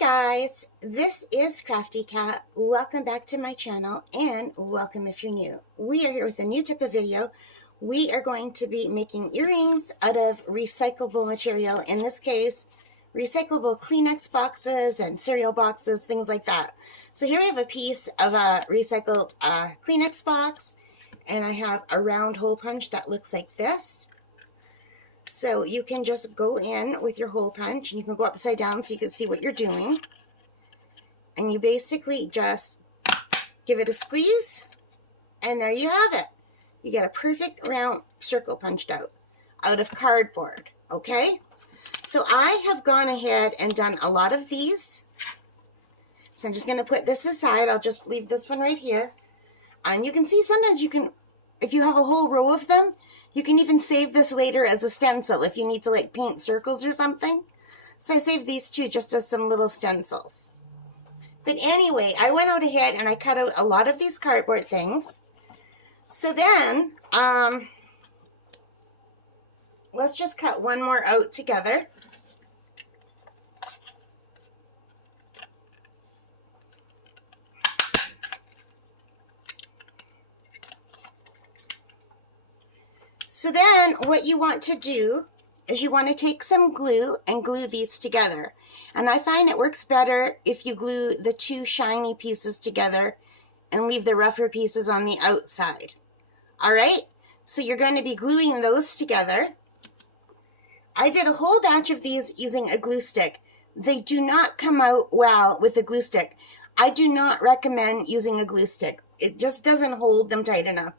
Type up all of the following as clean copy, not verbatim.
guys, this is Crafty Cat. Welcome back to my channel and welcome if you're new. We are here with a new type of video. We are going to be making earrings out of recyclable material. In this case, recyclable Kleenex boxes and cereal boxes, things like that. So here I have a piece of a recycled Kleenex box, and I have a round hole punch that looks like this. So you can just go in with your hole punch, and you can go upside down so you can see what you're doing. And you basically just give it a squeeze, and there you have it. You get a perfect round circle punched out of cardboard, okay? So I have gone ahead and done a lot of these. So I'm just going to put this aside. I'll just leave this one right here. And you can see sometimes you can, if you have a whole row of them, you can even save this later as a stencil if you need to like paint circles or something. So I saved these two just as some little stencils. But anyway, I went out ahead and I cut out a lot of these cardboard things. So then, let's just cut one more out together. So then what you want to do is you want to take some glue and glue these together. And I find it works better if you glue the two shiny pieces together and leave the rougher pieces on the outside. All right, so you're going to be gluing those together. I did a whole batch of these using a glue stick. They do not come out well with a glue stick. I do not recommend using a glue stick. It just doesn't hold them tight enough.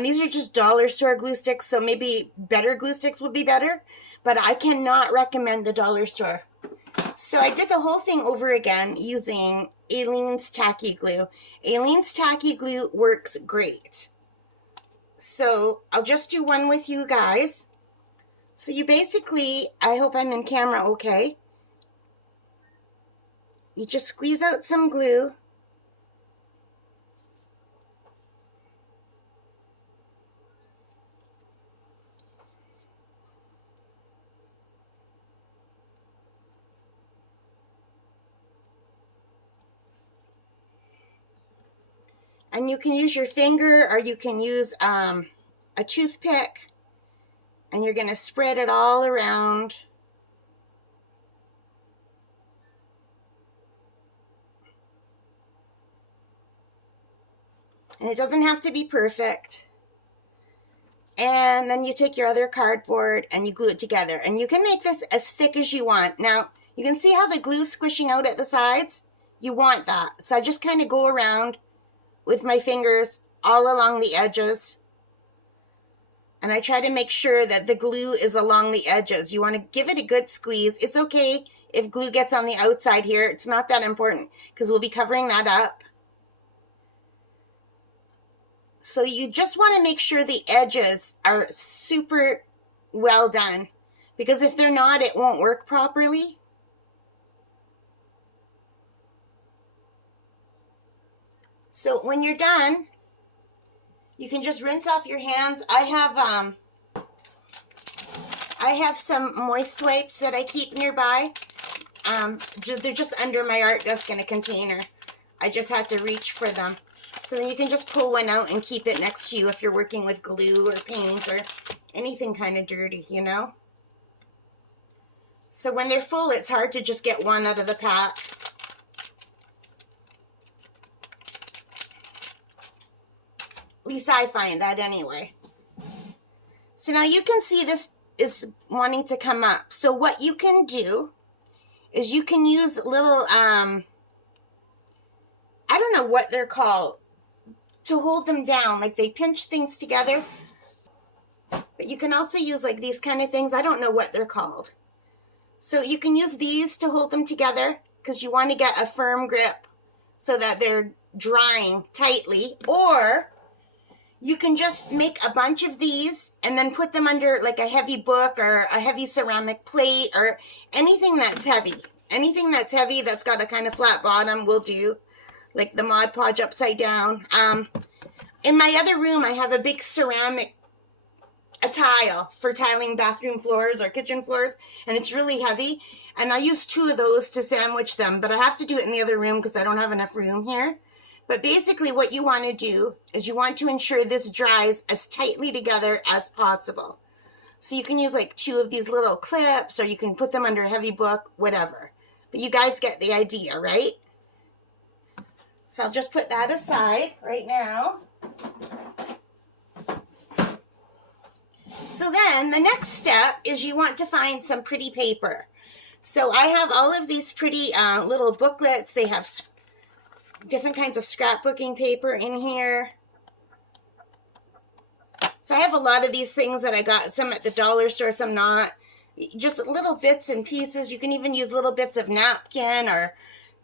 These are just dollar store glue sticks, so maybe better glue sticks would be better, but I cannot recommend the dollar store. So I did the whole thing over again using Aleene's Tacky Glue. Aleene's Tacky Glue works great. So I'll just do one with you guys. So you basically, I hope I'm in camera okay. You just squeeze out some glue. And you can use your finger or you can use a toothpick, and you're going to spread it all around. And it doesn't have to be perfect. And then you take your other cardboard and you glue it together. And you can make this as thick as you want. Now, you can see how the glue's squishing out at the sides? You want that. So I just kind of go around with my fingers all along the edges. And I try to make sure that the glue is along the edges. You want to give it a good squeeze. It's okay if glue gets on the outside here. It's not that important because we'll be covering that up. So you just want to make sure the edges are super well done, because if they're not, it won't work properly. So when you're done, you can just rinse off your hands. I have some moist wipes that I keep nearby. They're just under my art desk in a container. I just had to reach for them. So then you can just pull one out and keep it next to you if you're working with glue or paint or anything kind of dirty, you know. So when they're full, it's hard to just get one out of the pack. At least I find that anyway. So now you can see this is wanting to come up. So what you can do is you can use little, I don't know what they're called, to hold them down. Like they pinch things together. But you can also use like these kind of things. I don't know what they're called. So you can use these to hold them together because you want to get a firm grip so that they're drying tightly. Or you can just make a bunch of these and then put them under like a heavy book or a heavy ceramic plate or anything that's heavy. Anything that's heavy that's got a kind of flat bottom will do. Like the Mod Podge upside down. In my other room, I have a big ceramic a tile for tiling bathroom floors or kitchen floors, and it's really heavy. And I use 2 of those to sandwich them, but I have to do it in the other room because I don't have enough room here. But basically what you want to do is you want to ensure this dries as tightly together as possible. So you can use like 2 of these little clips, or you can put them under a heavy book, whatever. But you guys get the idea, right? So I'll just put that aside right now. So then the next step is you want to find some pretty paper. So I have all of these pretty little booklets. They have different kinds of scrapbooking paper in here. So I have a lot of these things that I got, some at the dollar store, some not. Just little bits and pieces. You can even use little bits of napkin or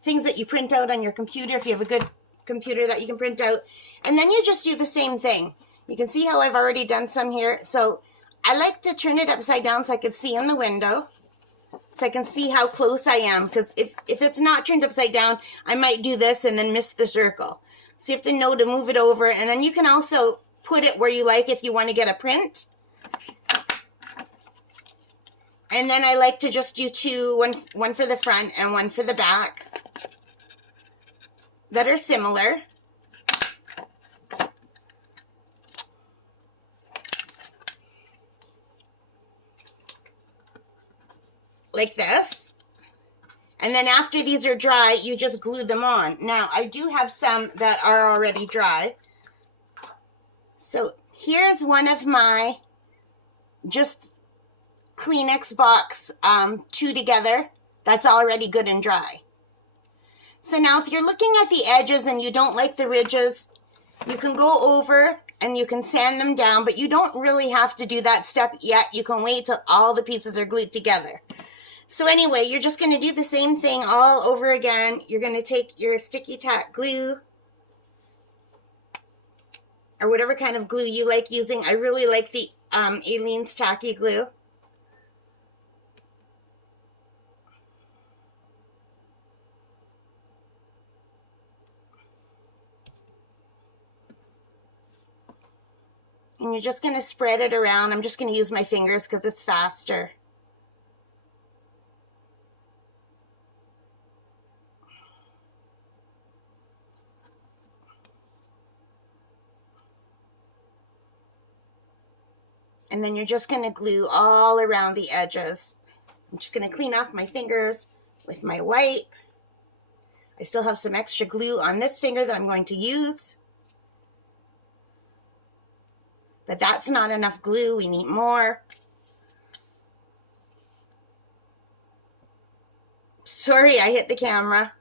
things that you print out on your computer if you have a good computer that you can print out. And then you just do the same thing. You can see how I've already done some here. So I like to turn it upside down so I can see in the window. So I can see how close I am. Because if it's not turned upside down, I might do this and then miss the circle. So you have to know to move it over. And then you can also put it where you like if you want to get a print. And then I like to just do 2, one for the front and one for the back that are similar. Like this. And then after these are dry, you just glue them on. Now, I do have some that are already dry. So here's one of my just Kleenex box 2 together. That's already good and dry. So now if you're looking at the edges and you don't like the ridges, you can go over and you can sand them down, but you don't really have to do that step yet. You can wait till all the pieces are glued together. So anyway, you're just going to do the same thing all over again. You're going to take your sticky tack glue or whatever kind of glue you like using. I really like the Aleene's tacky glue. And you're just going to spread it around. I'm just going to use my fingers because it's faster. And then you're just going to glue all around the edges. I'm just going to clean off my fingers with my wipe. I still have some extra glue on this finger that I'm going to use. But that's not enough glue. We need more. Sorry, I hit the camera.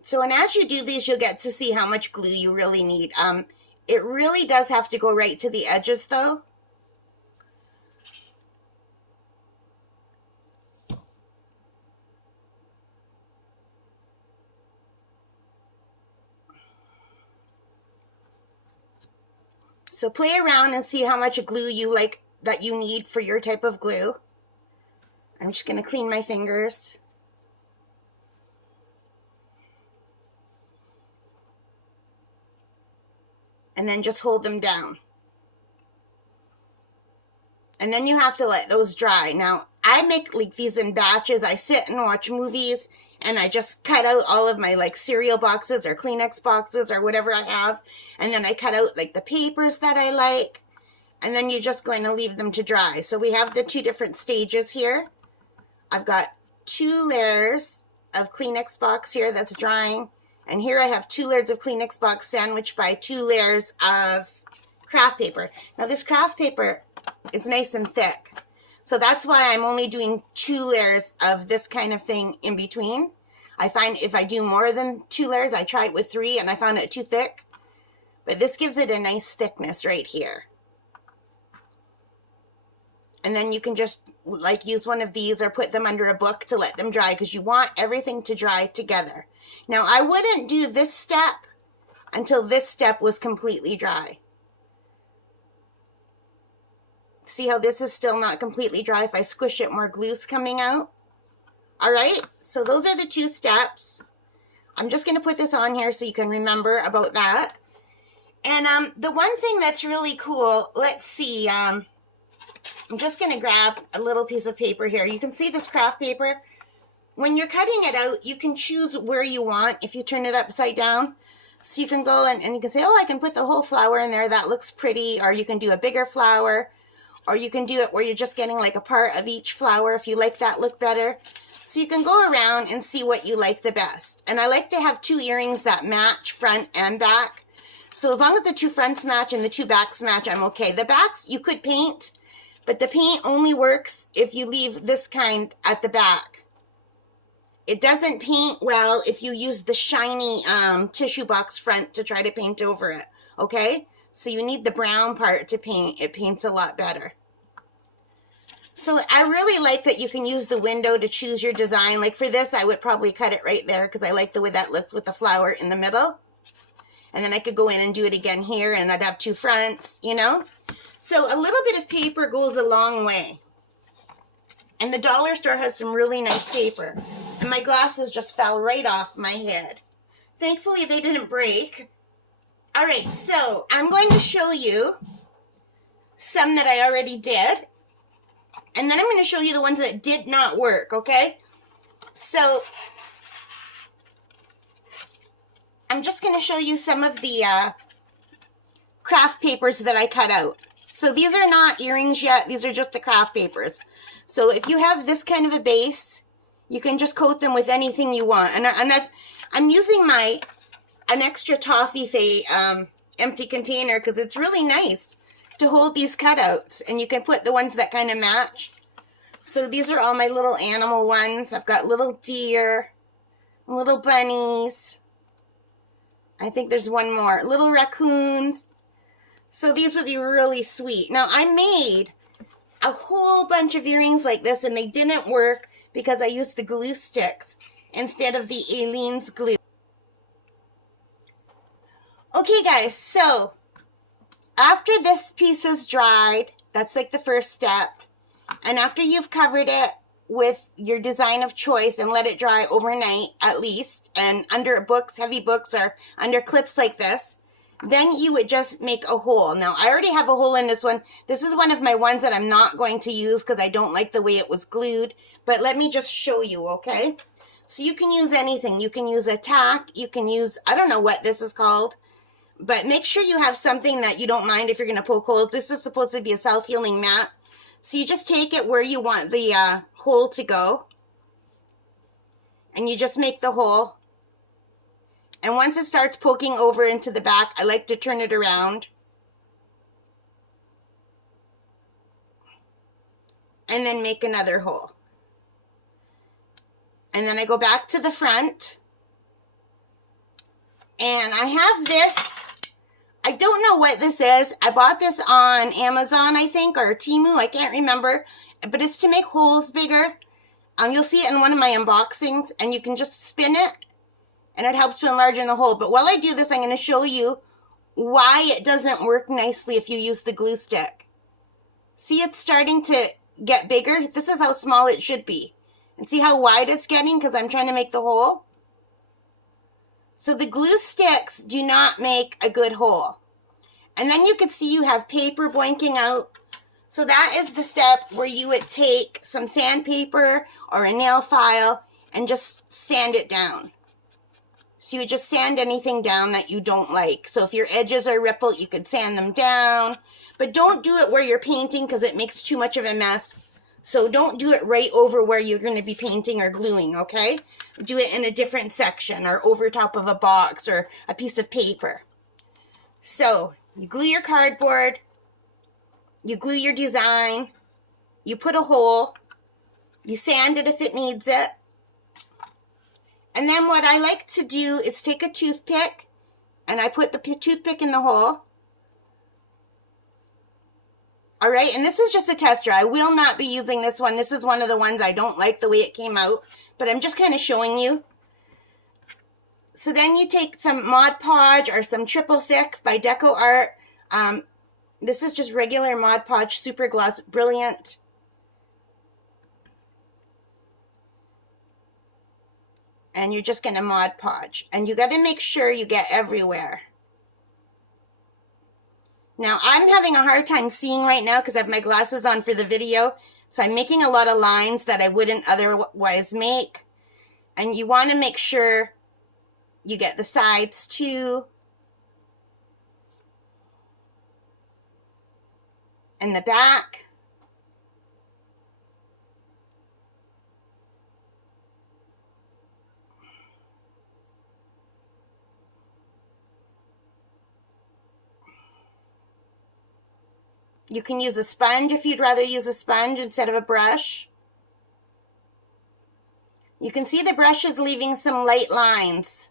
So, and as you do these, you'll get to see how much glue you really need. It really does have to go right to the edges, though. So play around and see how much glue you like that you need for your type of glue. I'm just going to clean my fingers. And then just hold them down. And then you have to let those dry. Now, I make like these in batches. I sit and watch movies and I just cut out all of my like cereal boxes or Kleenex boxes or whatever I have. And then I cut out like the papers that I like. And then you're just going to leave them to dry. So we have the 2 different stages here. I've got 2 layers of Kleenex box here that's drying. And here I have 2 layers of Kleenex box sandwiched by 2 layers of craft paper. Now this craft paper is nice and thick. So that's why I'm only doing 2 layers of this kind of thing in between. I find if I do more than 2 layers, I tried with 3 and I found it too thick. But this gives it a nice thickness right here. And then you can just like use one of these or put them under a book to let them dry because you want everything to dry together. Now I wouldn't do this step until this step was completely dry. See how this is still not completely dry? If I squish it, more glue's coming out. All right, so those are the 2 steps. I'm just going to put this on here so you can remember about that. And the one thing that's really cool, let's see, I'm just going to grab a little piece of paper here. You can see this craft paper. When you're cutting it out, you can choose where you want if you turn it upside down. So you can go and you can say, oh, I can put the whole flower in there. That looks pretty. Or you can do a bigger flower. Or you can do it where you're just getting like a part of each flower if you like that look better. So you can go around and see what you like the best. And I like to have 2 earrings that match front and back. So as long as the 2 fronts match and the 2 backs match, I'm okay. The backs you could paint, but the paint only works if you leave this kind at the back. It doesn't paint well if you use the shiny tissue box front to try to paint over it, okay? So you need the brown part to paint. It paints a lot better. So I really like that you can use the window to choose your design. Like for this, I would probably cut it right there because I like the way that looks with the flower in the middle. And then I could go in and do it again here and I'd have 2 fronts, you know? So a little bit of paper goes a long way. And the dollar store has some really nice paper. And my glasses just fell right off my head. Thankfully, they didn't break. All right, so I'm going to show you some that I already did. And then I'm going to show you the ones that did not work, okay? So I'm just going to show you some of the craft papers that I cut out. So these are not earrings yet. These are just the craft papers. So if you have this kind of a base, you can just coat them with anything you want. And I'm using an extra toffee empty container because it's really nice to hold these cutouts. And you can put the ones that kind of match. So these are all my little animal ones. I've got little deer, little bunnies. I think there's one more. Little raccoons. So these would be really sweet. Now I made a whole bunch of earrings like this and they didn't work because I used the glue sticks instead of the Aleene's glue. Okay guys, so after this piece is dried, that's like the first step. And after you've covered it with your design of choice and let it dry overnight at least, and under books, heavy books, or under clips like this, then you would just make a hole. Now, I already have a hole in this one. This is one of my ones that I'm not going to use because I don't like the way it was glued. But let me just show you, okay? So you can use anything. You can use a tack. You can use, I don't know what this is called. But make sure you have something that you don't mind if you're going to poke holes. This is supposed to be a self-healing mat. So you just take it where you want the hole to go. And you just make the hole. And once it starts poking over into the back, I like to turn it around. And then make another hole. And then I go back to the front. And I have this. I don't know what this is. I bought this on Amazon, I think, or Temu. I can't remember. But it's to make holes bigger. You'll see it in one of my unboxings. And you can just spin it. And it helps to enlarge in the hole. But while I do this, I'm going to show you why it doesn't work nicely if you use the glue stick. See, it's starting to get bigger. This is how small it should be. And see how wide it's getting because I'm trying to make the hole? So the glue sticks do not make a good hole. And then you can see you have paper boinking out. So that is the step where you would take some sandpaper or a nail file and just sand it down. So you would just sand anything down that you don't like. So if your edges are rippled, you could sand them down. But don't do it where you're painting because it makes too much of a mess. So don't do it right over where you're going to be painting or gluing, okay? Do it in a different section or over top of a box or a piece of paper. So you glue your cardboard. You glue your design. You put a hole. You sand it if it needs it. And then what I like to do is take a toothpick and I put the toothpick in the hole. All right, and this is just a tester. I will not be using this one. This is one of the ones I don't like the way it came out, but I'm just kind of showing you. So then you take some Mod Podge or some Triple Thick by Deco Art. This is just regular Mod Podge Super Gloss Brilliant. And you're just going to Mod Podge. And you got to make sure you get everywhere. Now, I'm having a hard time seeing right now because I have my glasses on for the video. So I'm making a lot of lines that I wouldn't otherwise make. And you want to make sure you get the sides too. And the back. You can use a sponge if you'd rather use a sponge instead of a brush. You can see the brush is leaving some light lines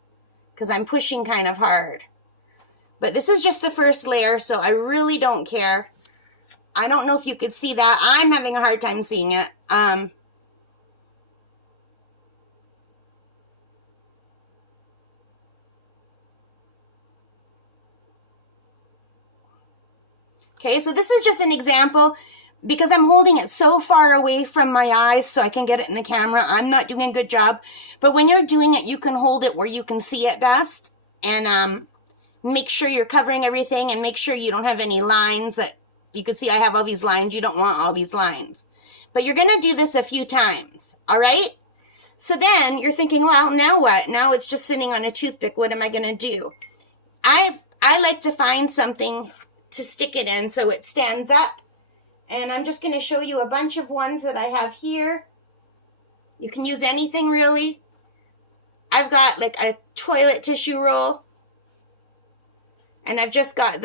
because I'm pushing kind of hard. But this is just the first layer, so I really don't care. I don't know if you could see that. I'm having a hard time seeing it. Okay, so this is just an example because I'm holding it so far away from my eyes so I can get it in the camera. I'm not doing a good job. But when you're doing it, you can hold it where you can see it best. And make sure you're covering everything and make sure you don't have any lines that you can see I have all these lines. You don't want all these lines. But you're going to do this a few times, all right? So then you're thinking, well, now what? Now it's just sitting on a toothpick. What am I going to do? I like to find something to stick it in so it stands up. And I'm just going to show you a bunch of ones that I have here. You can use anything really. I've got like a toilet tissue roll. And I've just got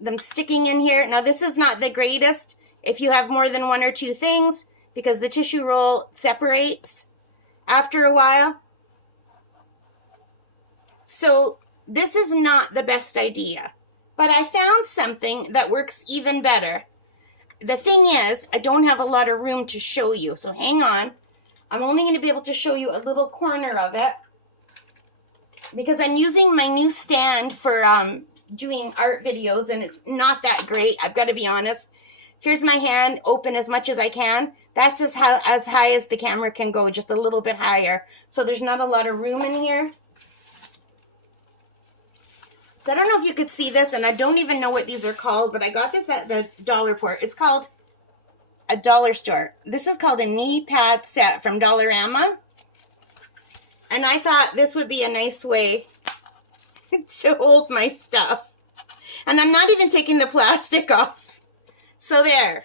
them sticking in here. Now this is not the greatest if you have more than one or two things because the tissue roll separates after a while. So this is not the best idea. But I found something that works even better. The thing is, I don't have a lot of room to show you. So hang on. I'm only going to be able to show you a little corner of it. Because I'm using my new stand for doing art videos. And it's not that great. I've got to be honest. Here's my hand open as much as I can. That's as high as the camera can go. Just a little bit higher. So there's not a lot of room in here. So I don't know if you could see this, and I don't even know what these are called, but I got this at the dollar port. It's called a dollar store. This is called a knee pad set from Dollarama. And I thought this would be a nice way to hold my stuff. And I'm not even taking the plastic off. So there.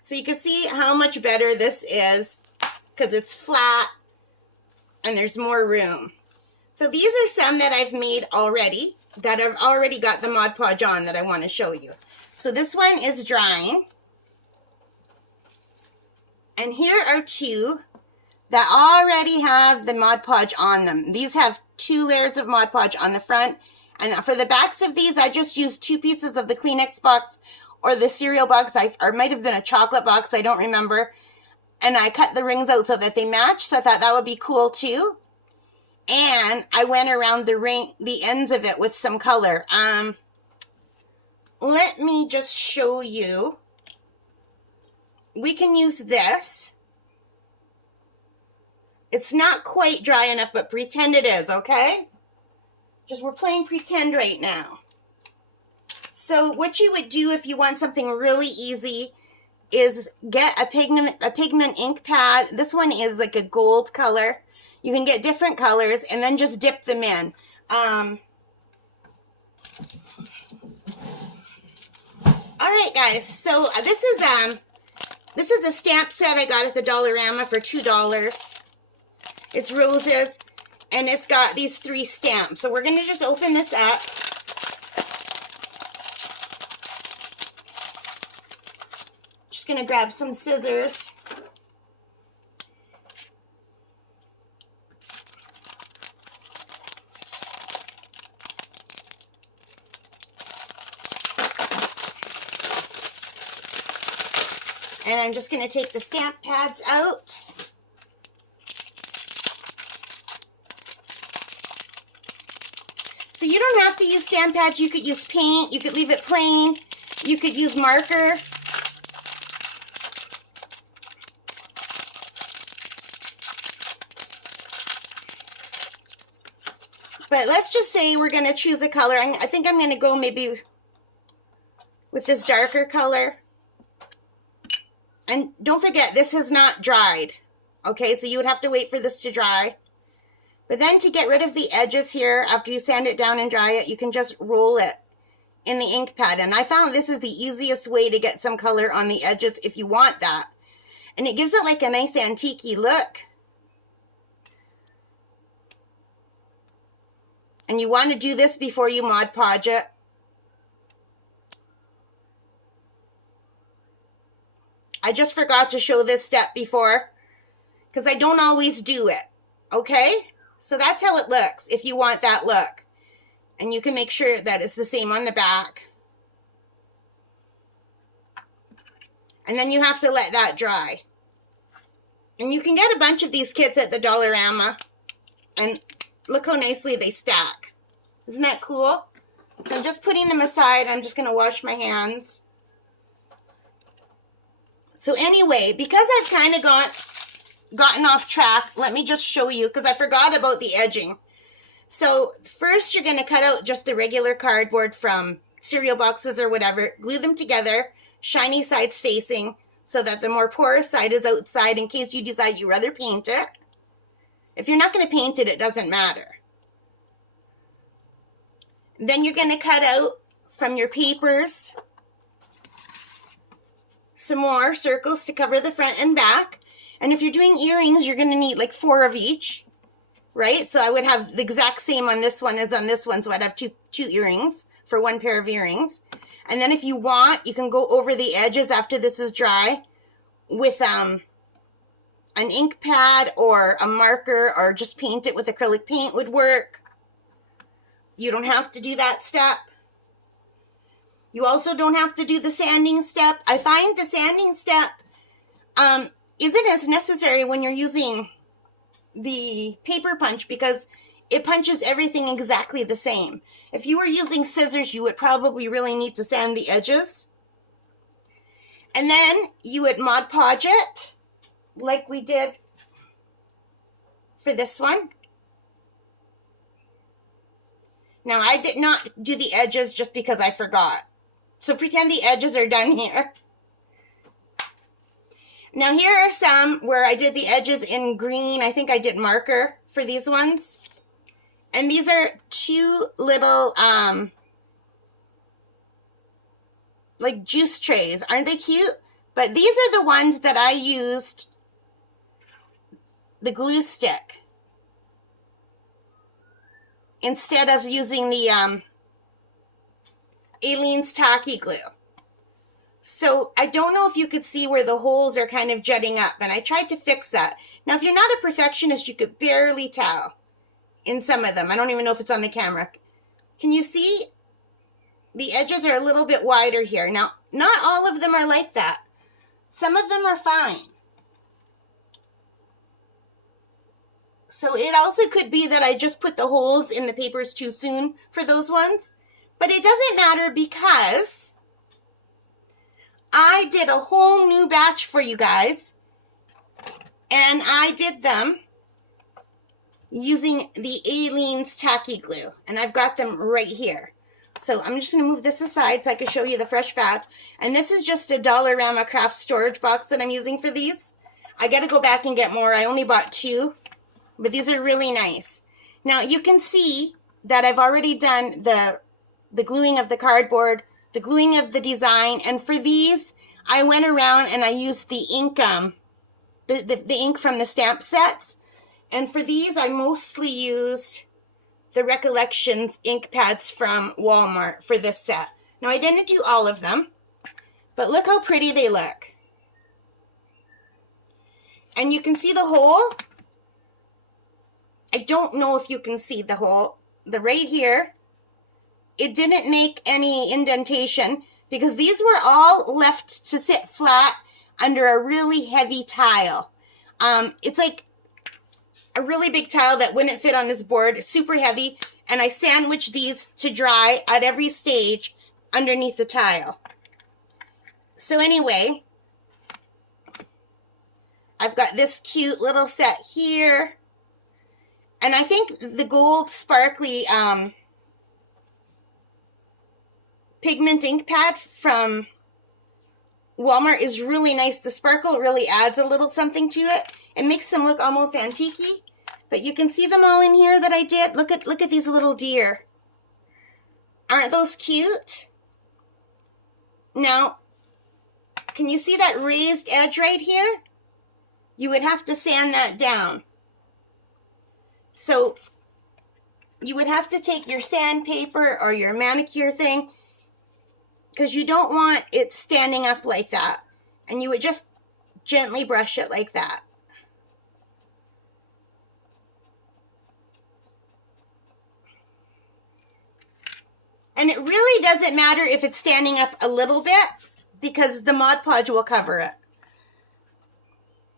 So you can see how much better this is because it's flat and there's more room. So these are some that I've made already, that I've already got the Mod Podge on that I want to show you. So this one is drying. And here are two that already have the Mod Podge on them. These have 2 layers of Mod Podge on the front. And for the backs of these, I just used 2 pieces of the Kleenex box or the cereal box, or it might have been a chocolate box, I don't remember. And I cut the rings out so that they match, so I thought that would be cool too. And I went around the ends of it with some color. Let me just show you. We can use this. It's not quite dry enough, but pretend it is, okay? Just we're playing pretend right now. So what you would do if you want something really easy is get a pigment ink pad. This one is like a gold color. You can get different colors and then just dip them in. All right, guys. So this is a stamp set I got at the Dollarama for $2. It's roses, and it's got these 3 stamps. So we're going to just open this up. Just going to grab some scissors. And I'm just going to take the stamp pads out. So you don't have to use stamp pads. You could use paint. You could leave it plain. You could use marker. But let's just say we're going to choose a color. I think I'm going to go maybe with this darker color. And don't forget, this has not dried. Okay, so you would have to wait for this to dry. But then to get rid of the edges here, after you sand it down and dry it, you can just roll it in the ink pad. And I found this is the easiest way to get some color on the edges if you want that. And it gives it like a nice antique-y look. And you want to do this before you Mod Podge it. I just forgot to show this step before because I don't always do it. Okay? So that's how it looks if you want that look. And you can make sure that it's the same on the back. And then you have to let that dry. And you can get a bunch of these kits at the Dollarama. And look how nicely they stack. Isn't that cool? So I'm just putting them aside. I'm just going to wash my hands. So anyway, because I've kind of gotten off track, let me just show you, because I forgot about the edging. So first you're going to cut out just the regular cardboard from cereal boxes or whatever, glue them together, shiny sides facing, so that the more porous side is outside in case you decide you'd rather paint it. If you're not going to paint it, it doesn't matter. Then you're going to cut out from your papers some more circles to cover the front and back. And if you're doing earrings, you're going to need like 4 of each, right? So I would have the exact same on this one as on this one. So I'd have two earrings for 1 pair of earrings. And then if you want, you can go over the edges after this is dry with an ink pad or a marker, or just paint it with acrylic paint would work. You don't have to do that step. You also don't have to do the sanding step. I find the sanding step isn't as necessary when you're using the paper punch because it punches everything exactly the same. If you were using scissors, you would probably really need to sand the edges. And then you would Mod Podge it like we did for this one. Now, I did not do the edges just because I forgot. So pretend the edges are done here. Now here are some where I did the edges in green. I think I did marker for these ones. And these are 2 little, like juice trays. Aren't they cute? But these are the ones that I used the glue stick instead of using the Aleene's tacky glue. So I don't know if you could see where the holes are kind of jutting up, and I tried to fix that. Now, if you're not a perfectionist, you could barely tell in some of them. I don't even know if it's on the camera. Can you see? The edges are a little bit wider here. Now, not all of them are like that. Some of them are fine. So it also could be that I just put the holes in the papers too soon for those ones. But it doesn't matter because I did a whole new batch for you guys. And I did them using the Aleene's tacky glue. And I've got them right here. So I'm just going to move this aside so I can show you the fresh batch. And this is just a Dollarama craft storage box that I'm using for these. I got to go back and get more. I only bought 2. But these are really nice. Now you can see that I've already done the gluing of the cardboard, the gluing of the design. And for these, I went around and I used the ink, the ink from the stamp sets. And for these, I mostly used the Recollections ink pads from Walmart for this set. Now, I didn't do all of them, but look how pretty they look. And you can see the hole. I don't know if you can see the hole. The right here, it didn't make any indentation because these were all left to sit flat under a really heavy tile. It's like a really big tile that wouldn't fit on this board, super heavy, and I sandwiched these to dry at every stage underneath the tile. So anyway, I've got this cute little set here, and I think the gold sparkly pigment ink pad from Walmart is really nice. The sparkle really adds a little something to it. It makes them look almost antique-y. But you can see them all in here that I did. Look at these little deer. Aren't those cute? Now, can you see that raised edge right here? You would have to sand that down. So you would have to take your sandpaper or your manicure thing, because you don't want it standing up like that. And you would just gently brush it like that. And it really doesn't matter if it's standing up a little bit, because the Mod Podge will cover it.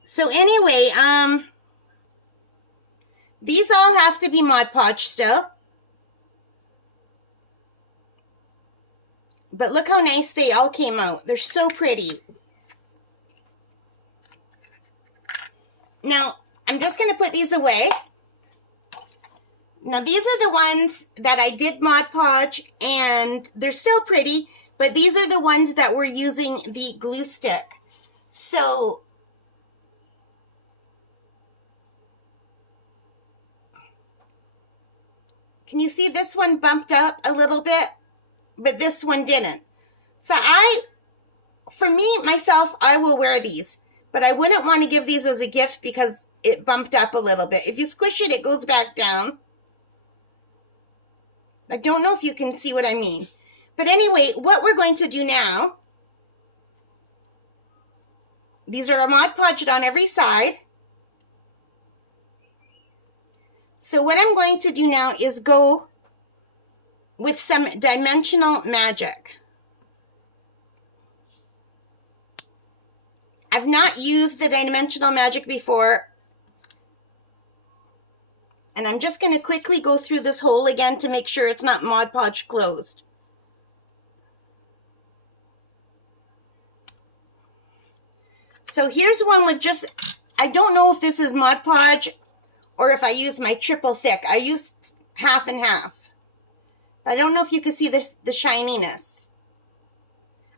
So anyway, these all have to be Mod Podge still. But look how nice they all came out. They're so pretty. Now, I'm just going to put these away. Now, these are the ones that I did Mod Podge, and they're still pretty, but these are the ones that we're using the glue stick. So, can you see this one bumped up a little bit, but this one didn't? So for me, myself, I will wear these, but I wouldn't want to give these as a gift because it bumped up a little bit. If you squish it, it goes back down. I don't know if you can see what I mean. But anyway, what we're going to do now, these are Mod Podged on every side. So what I'm going to do now is go with some dimensional magic. I've not used the dimensional magic before. And I'm just going to quickly go through this hole again to make sure it's not Mod Podge closed. So here's one with just, I don't know if this is Mod Podge or if I use my triple thick. I used half and half. I don't know if you can see this, the shininess.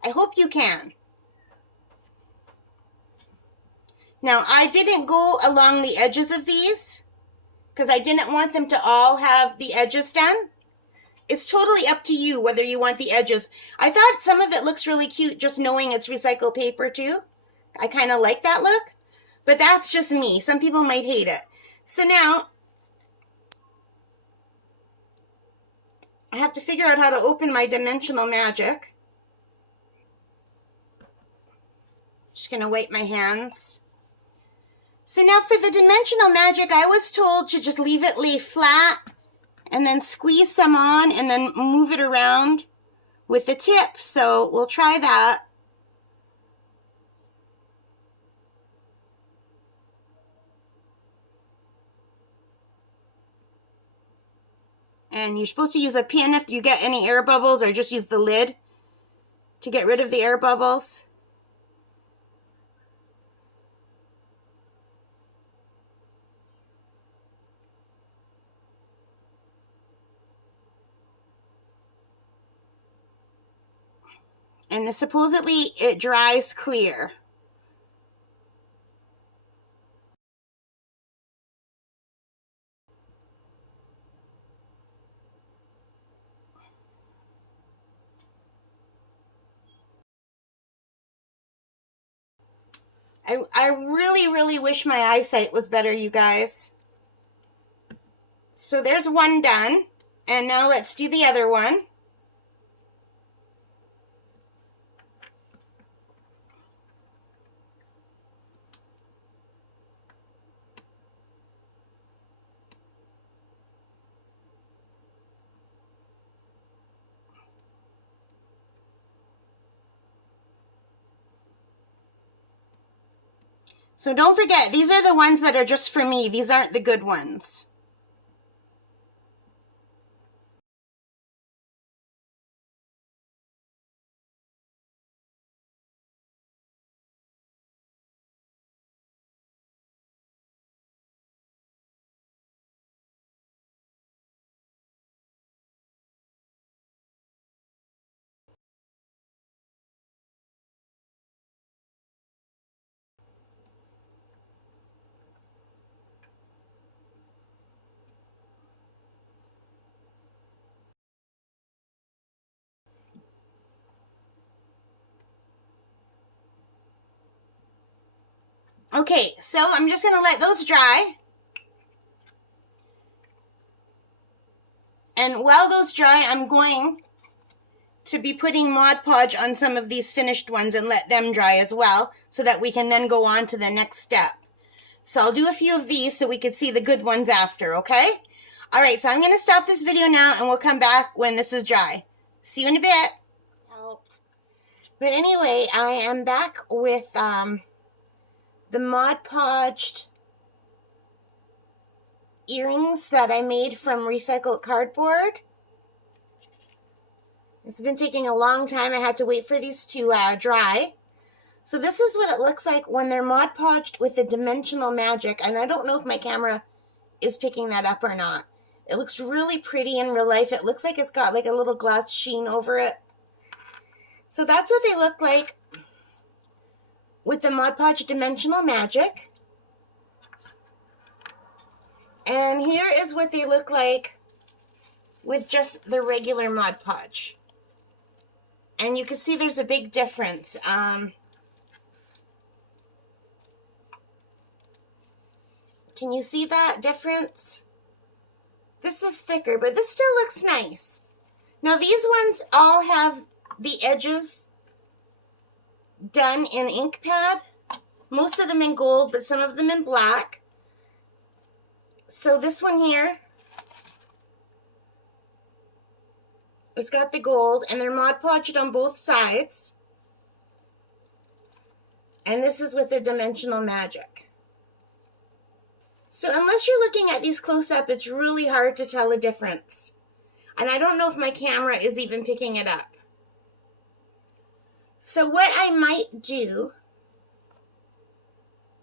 I hope you can. Now, I didn't go along the edges of these because I didn't want them to all have the edges done. It's totally up to you whether you want the edges. I thought some of it looks really cute just knowing it's recycled paper too. I kind of like that look, but that's just me. Some people might hate it. So now, I have to figure out how to open my dimensional magic. Just going to wipe my hands. So now for the dimensional magic, I was told to just leave it lay flat and then squeeze some on and then move it around with the tip. So we'll try that. And you're supposed to use a pin if you get any air bubbles, or just use the lid to get rid of the air bubbles. And supposedly it dries clear. I really, really wish my eyesight was better, you guys. So there's one done. And now let's do the other one. So don't forget, these are the ones that are just for me. These aren't the good ones. Okay, so I'm just going to let those dry. And while those dry, I'm going to be putting Mod Podge on some of these finished ones and let them dry as well, so that we can then go on to the next step. So I'll do a few of these so we can see the good ones after, okay? All right, so I'm going to stop this video now and we'll come back when this is dry. See you in a bit. Helped. But anyway, I am back with the Mod Podged earrings that I made from recycled cardboard. It's been taking a long time. I had to wait for these to dry. So this is what it looks like when they're Mod Podged with the Dimensional Magic. And I don't know if my camera is picking that up or not. It looks really pretty in real life. It looks like it's got like a little glass sheen over it. So that's what they look like with the Mod Podge Dimensional Magic. And here is what they look like with just the regular Mod Podge. And you can see there's a big difference. Can you see that difference? This is thicker, but this still looks nice. Now these ones all have the edges done in ink pad. Most of them in gold, but some of them in black. So this one here, it's got the gold, and they're Mod Podged on both sides. And this is with the Dimensional Magic. So unless you're looking at these close up, it's really hard to tell a difference. And I don't know if my camera is even picking it up. So what I might do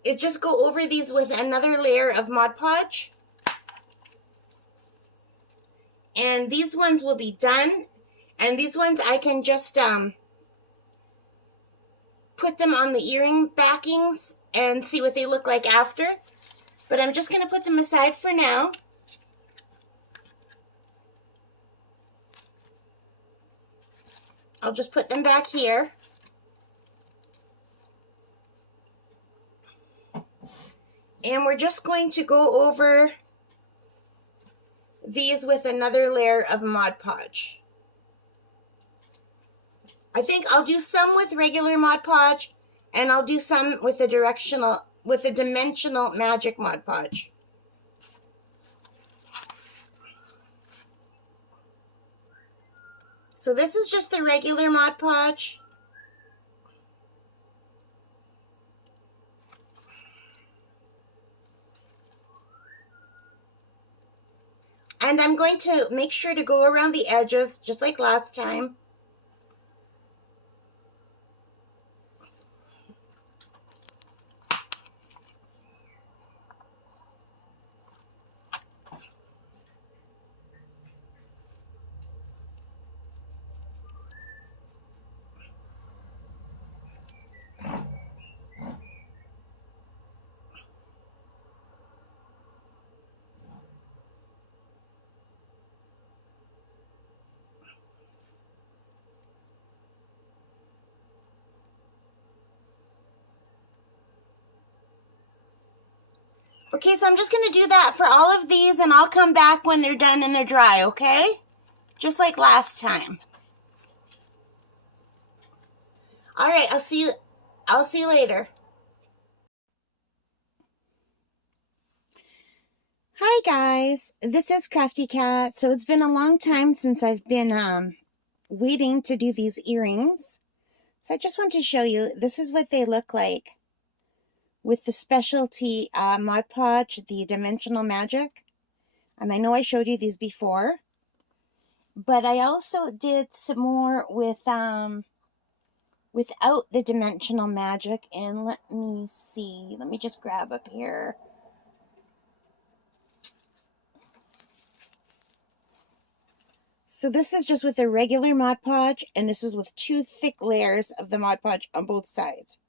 is just go over these with another layer of Mod Podge. And these ones will be done. And these ones I can just put them on the earring backings and see what they look like after. But I'm just going to put them aside for now. I'll just put them back here. And we're just going to go over these with another layer of Mod Podge. I think I'll do some with regular Mod Podge, and I'll do some with the Dimensional Magic Mod Podge. So this is just the regular Mod Podge. And I'm going to make sure to go around the edges, just like last time. Okay, so I'm just going to do that for all of these, and I'll come back when they're done and they're dry, okay? Just like last time. All right, I'll see you later. Hi guys, this is Crafty Cat. So it's been a long time since I've been waiting to do these earrings. So I just want to show you, this is what they look like with the specialty Mod Podge, the Dimensional Magic. And I know I showed you these before, but I also did some more with without the Dimensional Magic. And let me see, let me just grab up here. So this is just with a regular Mod Podge, and this is with 2 thick layers of the Mod Podge on both sides.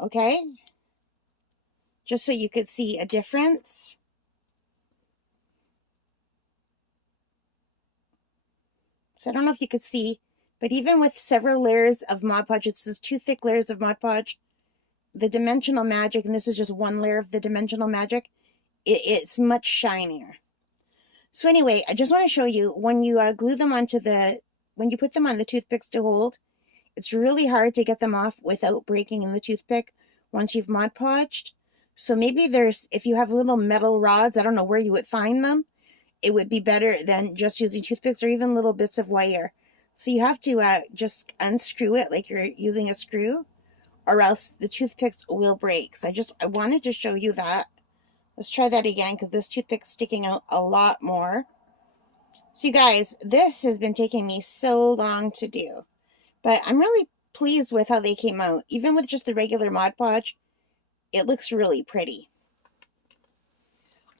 Okay? Just so you could see a difference. So I don't know if you could see, but even with several layers of Mod Podge, it's just 2 thick layers of Mod Podge, the Dimensional Magic, and this is just one layer of the Dimensional Magic, it's much shinier. So anyway, I just want to show you, when you glue them onto when you put them on the toothpicks to hold, it's really hard to get them off without breaking in the toothpick once you've Mod Podged. So maybe if you have little metal rods, I don't know where you would find them, it would be better than just using toothpicks or even little bits of wire. So you have to just unscrew it like you're using a screw, or else the toothpicks will break. So I wanted to show you that. Let's try that again, because this toothpick's sticking out a lot more. So you guys, this has been taking me so long to do, but I'm really pleased with how they came out. Even with just the regular Mod Podge, it looks really pretty.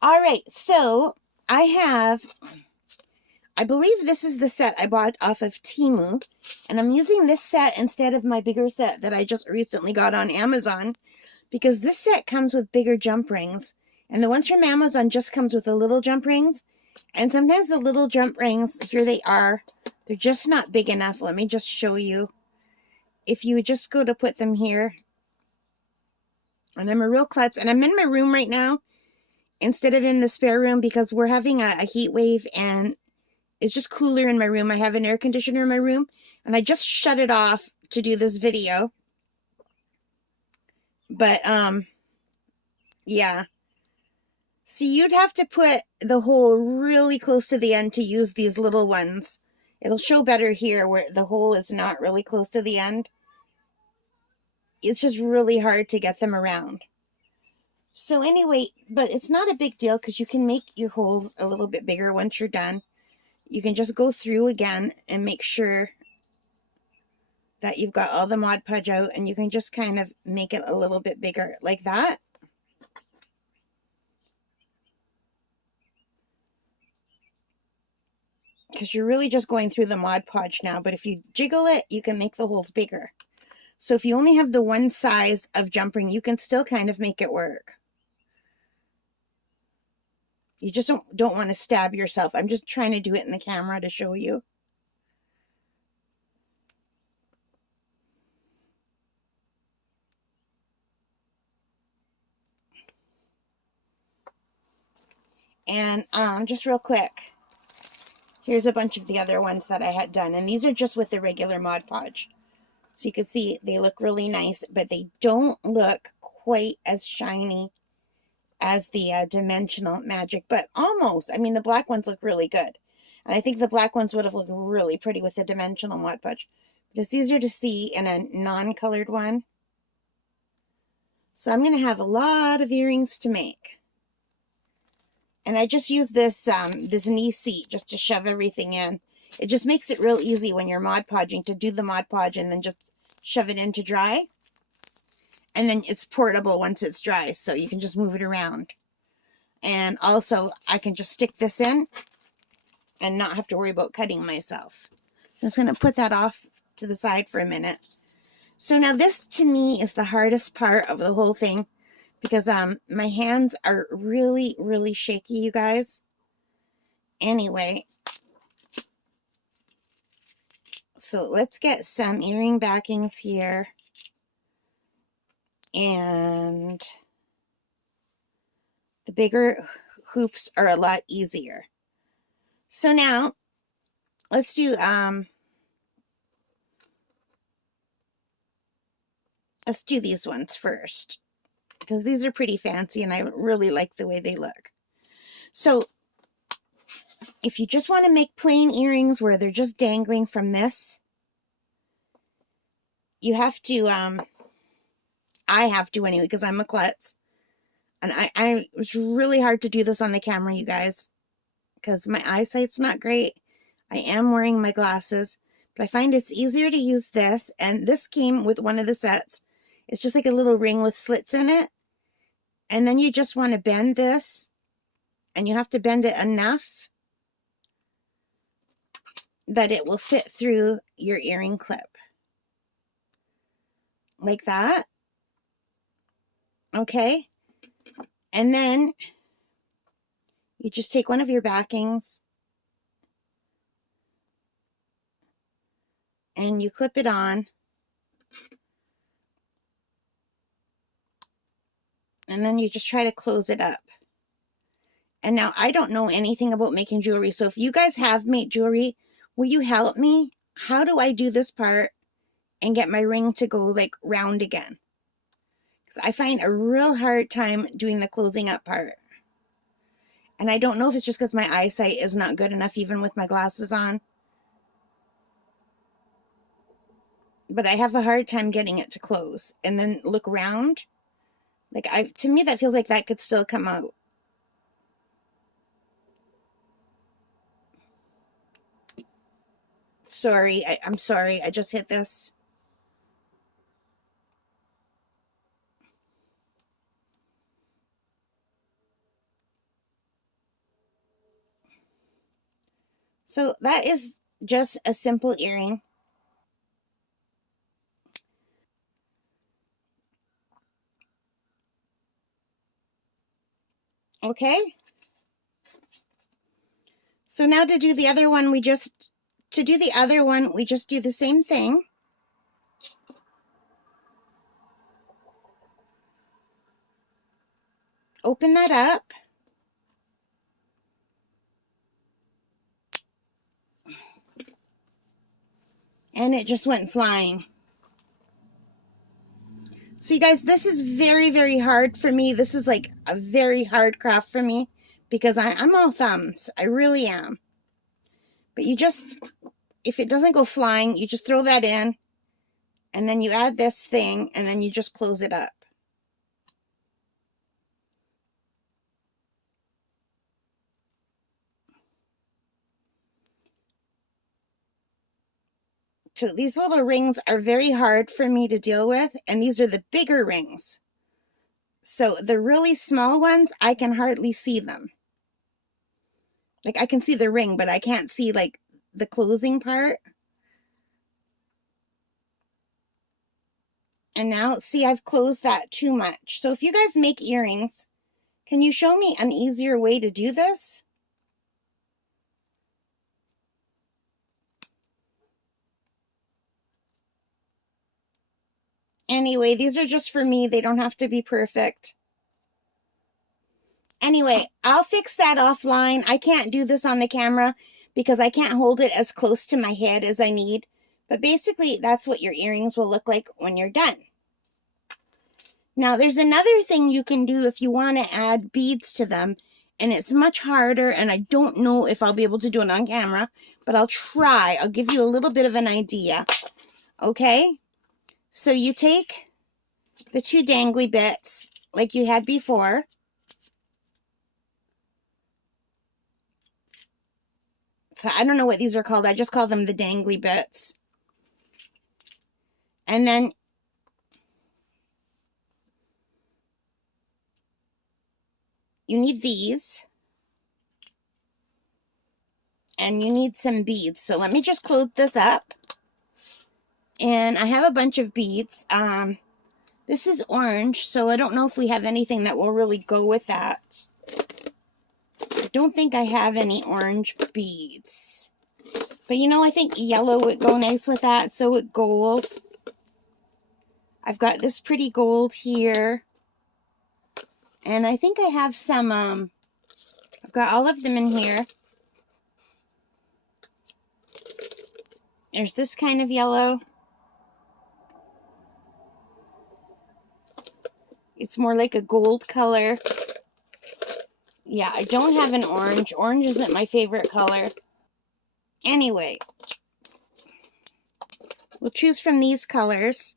All right, so I believe this is the set I bought off of Temu, and I'm using this set instead of my bigger set that I just recently got on Amazon, because this set comes with bigger jump rings, and the ones from Amazon just comes with the little jump rings, and sometimes the little jump rings, here they are, they're just not big enough. Let me just show you. If you just go to put them here, and I'm a real klutz, and I'm in my room right now instead of in the spare room because we're having a heat wave, and it's just cooler in my room. I have an air conditioner in my room, and I just shut it off to do this video. But, yeah. See, you'd have to put the hole really close to the end to use these little ones. It'll show better here where the hole is not really close to the end. It's just really hard to get them around. So anyway, but it's not a big deal because you can make your holes a little bit bigger once you're done. You can just go through again and make sure that you've got all the Mod Podge out, and you can just kind of make it a little bit bigger like that. Because you're really just going through the Mod Podge now, but if you jiggle it, you can make the holes bigger. So if you only have the one size of jump ring, you can still kind of make it work. You just don't want to stab yourself. I'm just trying to do it in the camera to show you. And just real quick, here's a bunch of the other ones that I had done. And these are just with the regular Mod Podge. So you can see they look really nice, but they don't look quite as shiny as the Dimensional Magic, but almost. I mean, the black ones look really good. And I think the black ones would have looked really pretty with the Dimensional Mod Podge. But it's easier to see in a non-colored one. So I'm going to have a lot of earrings to make. And I just use this knee seat just to shove everything in. It just makes it real easy when you're Mod Podging to do the Mod Podge and then just shove it in to dry. And then it's portable once it's dry, so you can just move it around. And also, I can just stick this in and not have to worry about cutting myself. So I'm just going to put that off to the side for a minute. So now this, to me, is the hardest part of the whole thing, because my hands are really, really shaky, you guys. Anyway, so let's get some earring backings here. And the bigger hoops are a lot easier. So now, let's do these ones first, because these are pretty fancy and I really like the way they look. So if you just want to make plain earrings where they're just dangling from this, you have to, I have to anyway, because I'm a klutz. And it was really hard to do this on the camera, you guys, because my eyesight's not great. I am wearing my glasses, but I find it's easier to use this. And this came with one of the sets. It's just like a little ring with slits in it. And then you just want to bend this, and you have to bend it enough that it will fit through your earring clip. Like that. Okay. And then you just take one of your backings and you clip it on. And then you just try to close it up. And now I don't know anything about making jewelry. So if you guys have made jewelry, will you help me? How do I do this part and get my ring to go like round again? Because I find a real hard time doing the closing up part. And I don't know if it's just because my eyesight is not good enough even with my glasses on. But I have a hard time getting it to close. And then look round. Like, to me, that feels like that could still come out. Sorry, I'm sorry. I just hit this. So that is just a simple earring. Okay. So now to do the other one, we just do the same thing. Open that up. And it just went flying. So you guys, this is very, very hard for me. This is like a very hard craft for me because I'm all thumbs. I really am. But you just, if it doesn't go flying, you just throw that in and then you add this thing and then you just close it up. So these little rings are very hard for me to deal with, and these are the bigger rings. So the really small ones, I can hardly see them. Like, I can see the ring, but I can't see, like, the closing part. And now, see, I've closed that too much. So if you guys make earrings, can you show me an easier way to do this? Anyway, these are just for me. They don't have to be perfect. Anyway, I'll fix that offline. I can't do this on the camera because I can't hold it as close to my head as I need. But basically, that's what your earrings will look like when you're done. Now, there's another thing you can do if you want to add beads to them. And it's much harder, and I don't know if I'll be able to do it on camera. But I'll try. I'll give you a little bit of an idea. Okay? So you take the two dangly bits like you had before. So I don't know what these are called. I just call them the dangly bits. And then you need these. And you need some beads. So let me just close this up. And I have a bunch of beads. This is orange, so I don't know if we have anything that will really go with that. I don't think I have any orange beads. But you know, I think yellow would go nice with that. So would gold. I've got this pretty gold here. And I think I have some, I've got all of them in here. There's this kind of yellow. It's more like a gold color. Yeah, I don't have an orange. Orange isn't my favorite color. Anyway, we'll choose from these colors.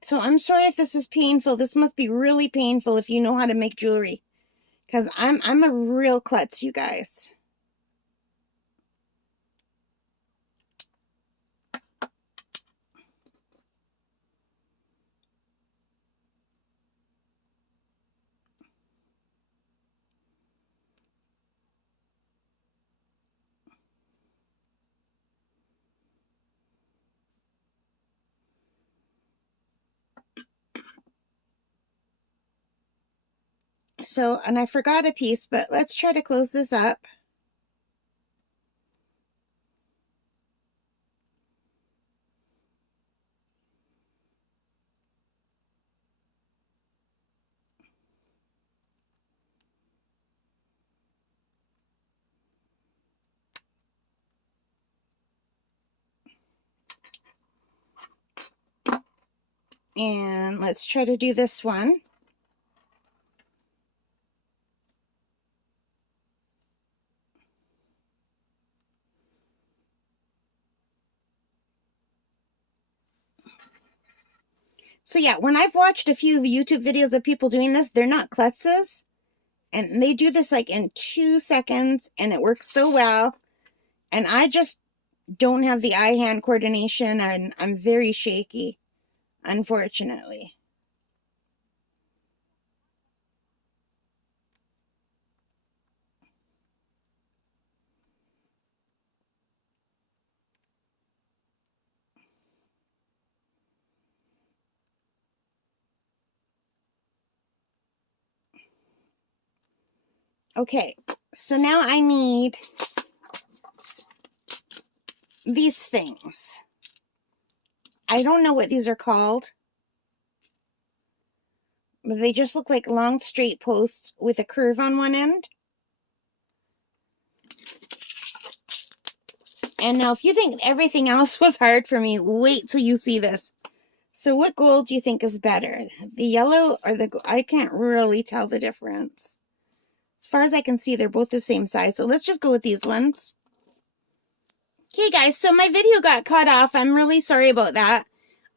So I'm sorry if this is painful. This must be really painful if you know how to make jewelry. Because I'm a real klutz, you guys. So, and I forgot a piece, but let's try to close this up. And let's try to do this one. So yeah, when I've watched a few YouTube videos of people doing this, they're not klutzes. And they do this like in 2 seconds and it works so well. And I just don't have the eye-hand coordination and I'm very shaky, unfortunately. Okay, so now I need these things. I don't know what these are called, but they just look like long straight posts with a curve on one end. And now if you think everything else was hard for me, wait till you see this. So what gold do you think is better? The yellow or the gold? I can't really tell the difference. As far as I can see, they're both the same size. So let's just go with these ones. Okay, guys, so my video got cut off. I'm really sorry about that.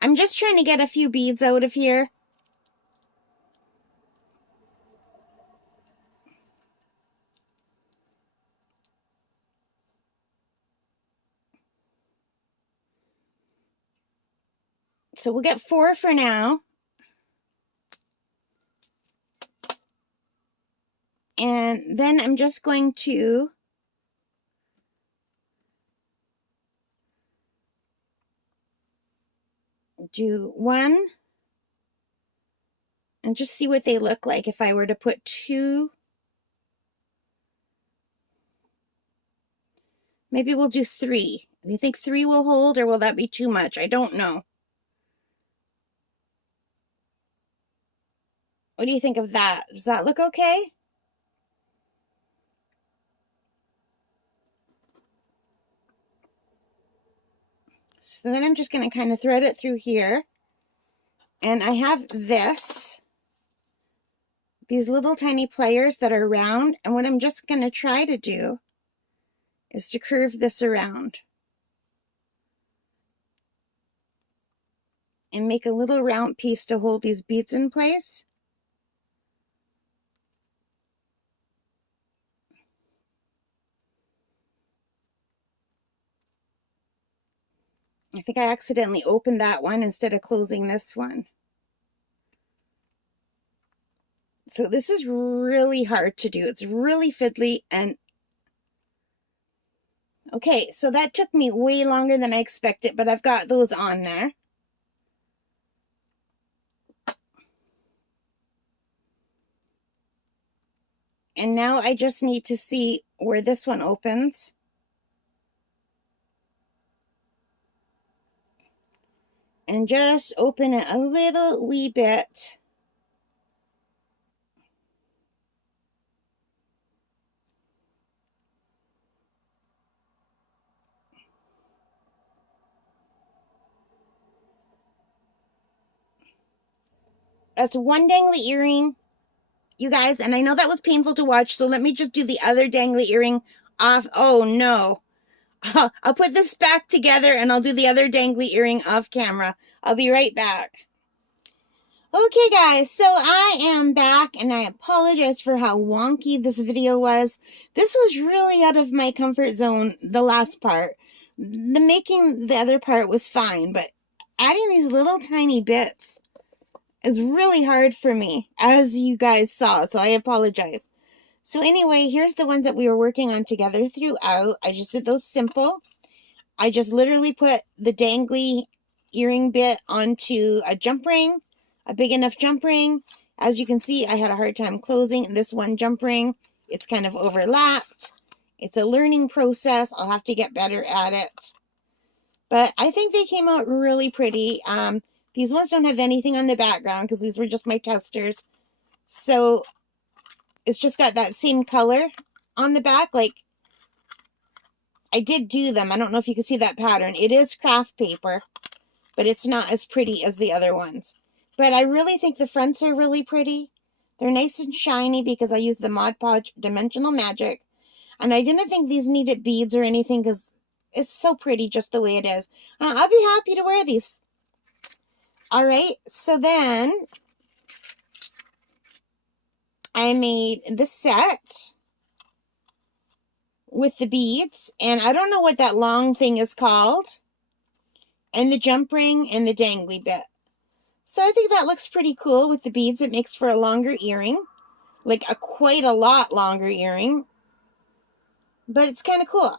I'm just trying to get a few beads out of here. So we'll get 4 for now. And then I'm just going to do 1 and just see what they look like if I were to put 2. Maybe we'll do 3. Do you think 3 will hold or will that be too much? I don't know. What do you think of that? Does that look okay? So then I'm just going to kind of thread it through here. And I have these little tiny pliers that are round. And what I'm just going to try to do is to curve this around. And make a little round piece to hold these beads in place. I think I accidentally opened that one instead of closing this one. So this is really hard to do. It's really fiddly and okay, so that took me way longer than I expected, but I've got those on there. And now I just need to see where this one opens. And just open it a little wee bit. That's one dangly earring, you guys, and I know that was painful to watch, so let me just do the other dangly earring off. Oh no. I'll put this back together and I'll do the other dangly earring off camera. I'll be right back. Okay guys, so I am back and I apologize for how wonky this video was. This was really out of my comfort zone, the last part. The making the other part was fine, but adding these little tiny bits is really hard for me, as you guys saw, so I apologize. So anyway, here's the ones that we were working on together throughout. I just did those simple. I just literally put the dangly earring bit onto a jump ring, a big enough jump ring. As you can see, I had a hard time closing this one jump ring. It's kind of overlapped. It's a learning process. I'll have to get better at it. But I think they came out really pretty. These ones don't have anything on the background because these were just my testers. So it's just got that same color on the back. Like, I did do them. I don't know if you can see that pattern. It is craft paper, but it's not as pretty as the other ones. But I really think the fronts are really pretty. They're nice and shiny because I used the Mod Podge Dimensional Magic. And I didn't think these needed beads or anything because it's so pretty just the way it is. I'll be happy to wear these. Alright, so then I made this set with the beads. And I don't know what that long thing is called. And the jump ring and the dangly bit. So I think that looks pretty cool with the beads. It makes for a longer earring. Like quite a lot longer earring. But it's kind of cool.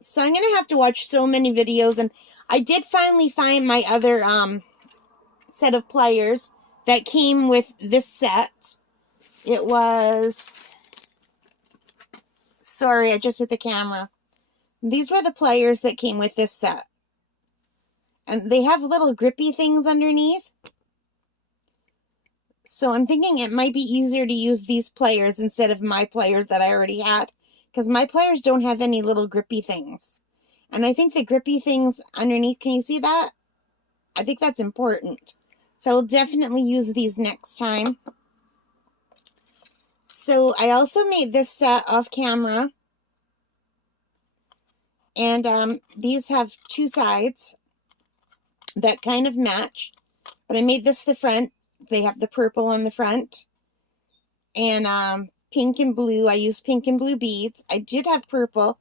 So I'm going to have to watch so many videos. And I did finally find my other set of pliers that came with this set. It was... Sorry, I just hit the camera. These were the pliers that came with this set. And they have little grippy things underneath. So I'm thinking it might be easier to use these pliers instead of my pliers that I already had. Because my pliers don't have any little grippy things. And I think the grippy things underneath, can you see that? I think that's important. So I'll definitely use these next time. So I also made this set off camera. And these have two sides that kind of match. But I made this the front. They have the purple on the front. And pink and blue. I used pink and blue beads. I did have purple.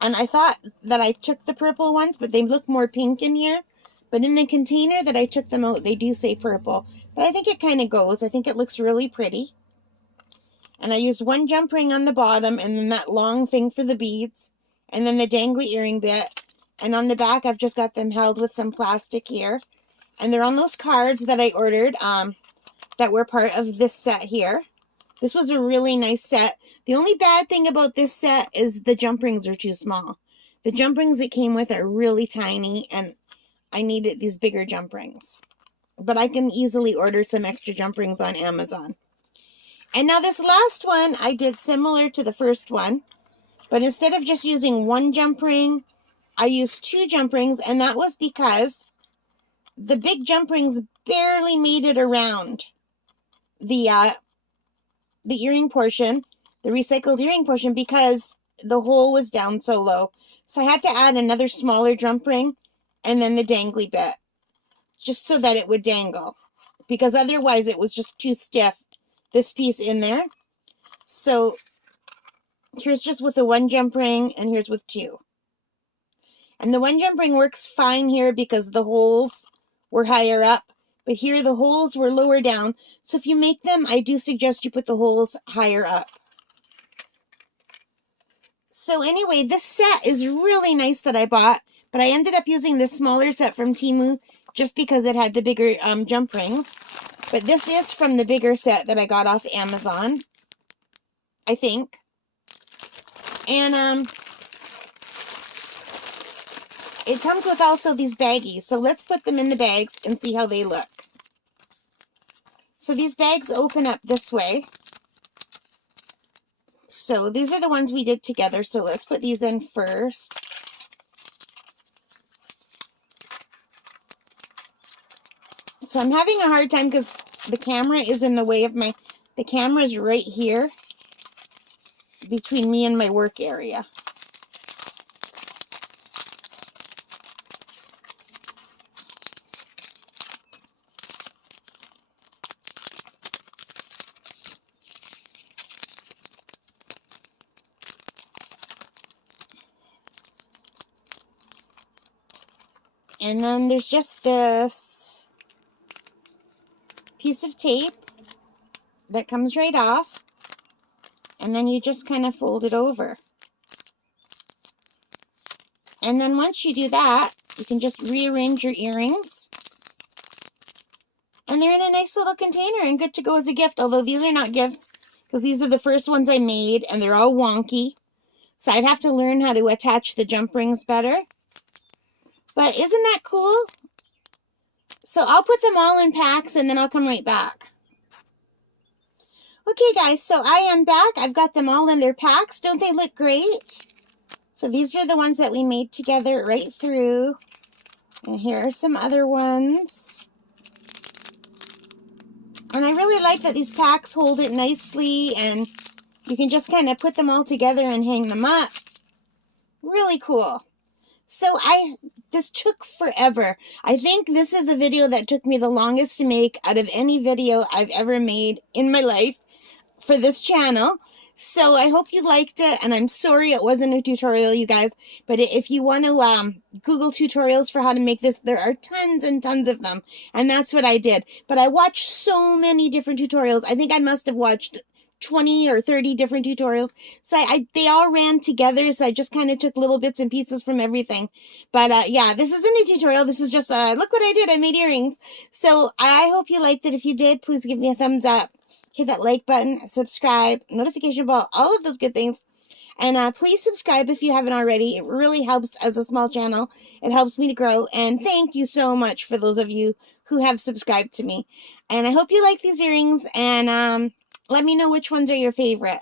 And I thought that I took the purple ones, but they look more pink in here. But in the container that I took them out, they do say purple. But I think it kind of goes. I think it looks really pretty. And I used one jump ring on the bottom, and then that long thing for the beads. And then the dangly earring bit. And on the back, I've just got them held with some plastic here. And they're on those cards that I ordered that were part of this set here. This was a really nice set. The only bad thing about this set is the jump rings are too small. The jump rings it came with are really tiny, and I needed these bigger jump rings. But I can easily order some extra jump rings on Amazon. And now this last one, I did similar to the first one. But instead of just using one jump ring, I used two jump rings. And that was because the big jump rings barely made it around the earring portion, the recycled earring portion, because the hole was down so low. So I had to add another smaller jump ring and then the dangly bit, just so that it would dangle, because otherwise it was just too stiff, this piece in there. So here's just with the one jump ring, and here's with two. And the one jump ring works fine here because the holes were higher up. But here the holes were lower down. So if you make them, I do suggest you put the holes higher up. So anyway, this set is really nice that I bought. But I ended up using this smaller set from Temu just because it had the bigger jump rings. But this is from the bigger set that I got off Amazon, I think. And it comes with also these baggies. So let's put them in the bags and see how they look. So these bags open up this way. So these are the ones we did together. So let's put these in first. So I'm having a hard time because the camera is in the way of my... The camera is right here between me and my work area. And then there's just this piece of tape that comes right off. And then you just kind of fold it over. And then once you do that, you can just rearrange your earrings. And they're in a nice little container and good to go as a gift. Although these are not gifts because these are the first ones I made and they're all wonky. So I'd have to learn how to attach the jump rings better. But isn't that cool? So I'll put them all in packs and then I'll come right back. Okay guys, so I am back. I've got them all in their packs. Don't they look great? So these are the ones that we made together right through. And here are some other ones. And I really like that these packs hold it nicely, and you can just kind of put them all together and hang them up. Really cool. So this took forever. I think this is the video that took me the longest to make out of any video I've ever made in my life for this channel. So I hope you liked it, and I'm sorry it wasn't a tutorial, you guys, but if you want to Google tutorials for how to make this, there are tons and tons of them, and that's what I did. But I watched so many different tutorials. I think I must have watched 20 or 30 different tutorials. So they all ran together, so I just kind of took little bits and pieces from everything. But yeah, this isn't a tutorial. This is just, look what I did. I made earrings. So I hope you liked it. If you did, please give me a thumbs up. Hit that like button, subscribe, notification bell, all of those good things. And please subscribe if you haven't already. It really helps as a small channel. It helps me to grow. And thank you so much for those of you who have subscribed to me. And I hope you like these earrings. And let me know which ones are your favorite.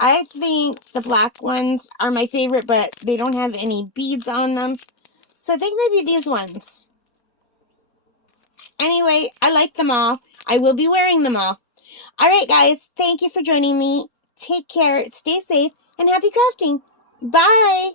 I think the black ones are my favorite, but they don't have any beads on them. So I think maybe these ones. Anyway, I like them all. I will be wearing them all. All right, guys, thank you for joining me. Take care, stay safe, and happy crafting. Bye.